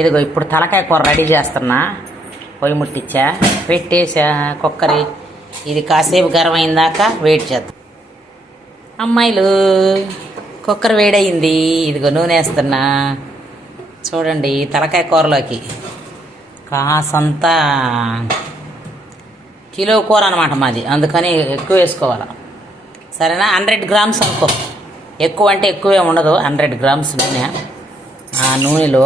ఇదిగో ఇప్పుడు తలకాయ కూర రెడీ చేస్తున్నా. పొయ్యి ముట్టించా, పెట్టేసా కుక్కరి. ఇది కాసేపు గరం అయిందాక వెయిట్ చేద్దాం. అమ్మాయిలు, కుక్కర్ వేడయింది. ఇదిగో నూనె వేస్తున్నా. చూడండి, తలకాయ కూరలోకి కాసంత కిలో కూర అనమాట మాది, అందుకని ఎక్కువ వేసుకోవాలి. సరేనా? 100 గ్రామ్స్ అనుకో. ఎక్కువ అంటే ఎక్కువే ఉండదు. 100 గ్రామ్స్ నూనె. ఆ నూనెలో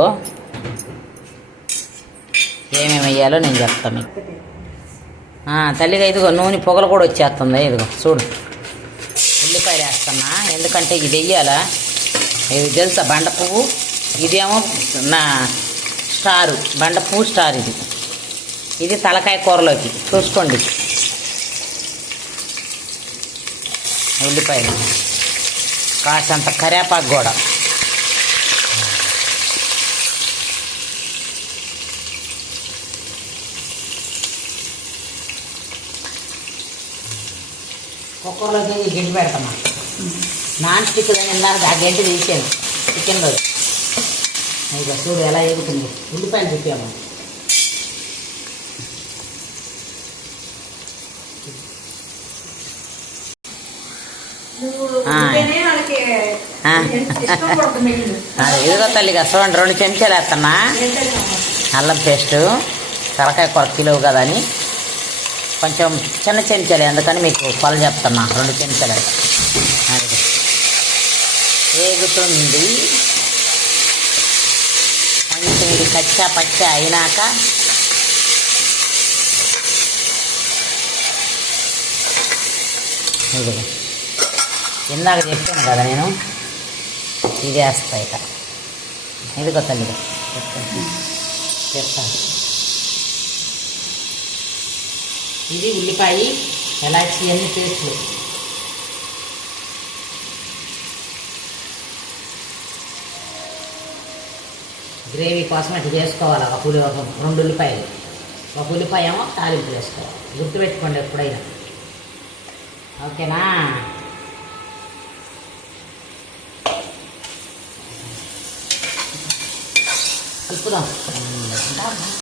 ఏమేమి వేయాలో నేను చెప్తాను మీకు. తల్లిగా ఇదిగో నూనె పొగలు కూడా వచ్చేస్తుంది. ఇదిగో చూడు, ఉల్లిపాయలు వేస్తున్నా. ఎందుకంటే ఇది వెయ్యాలా. ఇది తెలుసా, బండ పువ్వు. ఇదేమో నా స్టారు, బండ పువ్వు స్టార్. ఇది తలకాయ కూరలోకి చూసుకోండి. ఉల్లిపాయలు, కాసంత కరేపాకు కూడా. కుక్కర్లోకి గడ్డి పెడతామా. నాన్ స్టిక్ ఇందాక ఆ గడ్డి తీసాను చికెన్ రోజు. ఇక చూడు ఎలా ఎగుతుంది. ఉల్లిపాయలు తిప్పాము. ఇదిగో తల్లిగా చూడండి, 2 చెంచాలు వేస్తున్నా అల్లం పేస్టు. తలకాయ కూర కిలో కదా అని కొంచెం చిన్న చెంచాలు, ఎందుకని మీకు కొలు చెప్తున్నా. 2 చెంచాలు అది వేగుతుంది. కొంచెం ఇది కచ్చా పచ్చా అయినాక ఇది ఇందాక చెప్పాను కదా నేను, ఇది వేస్తా. ఇక ఇదిగో తల్లిగా చెప్తాను. ఇది ఉల్లిపాయ, ఎలాచి అన్ని పేస్టులు. గ్రేవీ కోసం అటు చేసుకోవాలి. ఒక 2 ఉల్లిపాయలు, ఒక ఉల్లిపాయ ఏమో తాలింపు వేసుకోవాలి. గుర్తుపెట్టుకోండి ఎప్పుడైనా. ఓకేనా? కలుపుదాం.